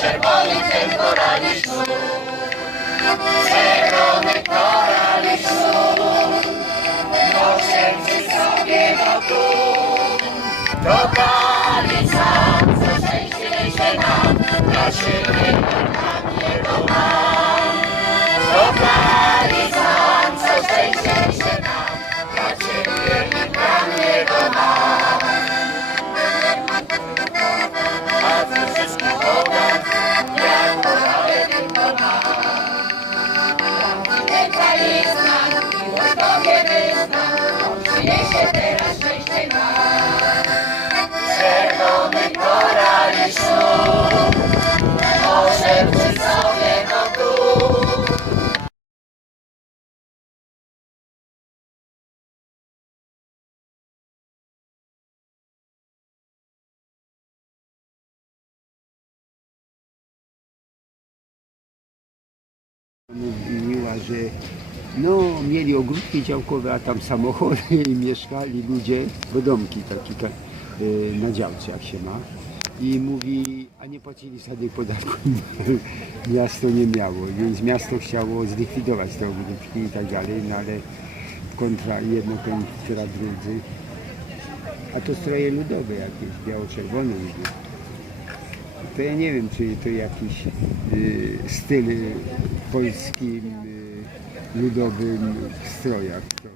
Czerwony ten koralisz, czerwony su. To palica, co szczęście się nam, na siebie, na niego. To Mówiła, że no, mieli ogródki działkowe, a tam samochody i mieszkali ludzie, bo domki takie ka- y, na działce jak się ma. I mówi, a nie płacili żadnych podatków. miasto nie miało, więc miasto chciało zlikwidować te ogródki i tak dalej, no ale kontra jedno kontra drudzy. A to stroje ludowe jakieś, biało-czerwone ludzie. To ja nie wiem, czy to jakiś y, styl polskim y, ludowym strojach. To,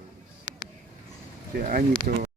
to ani to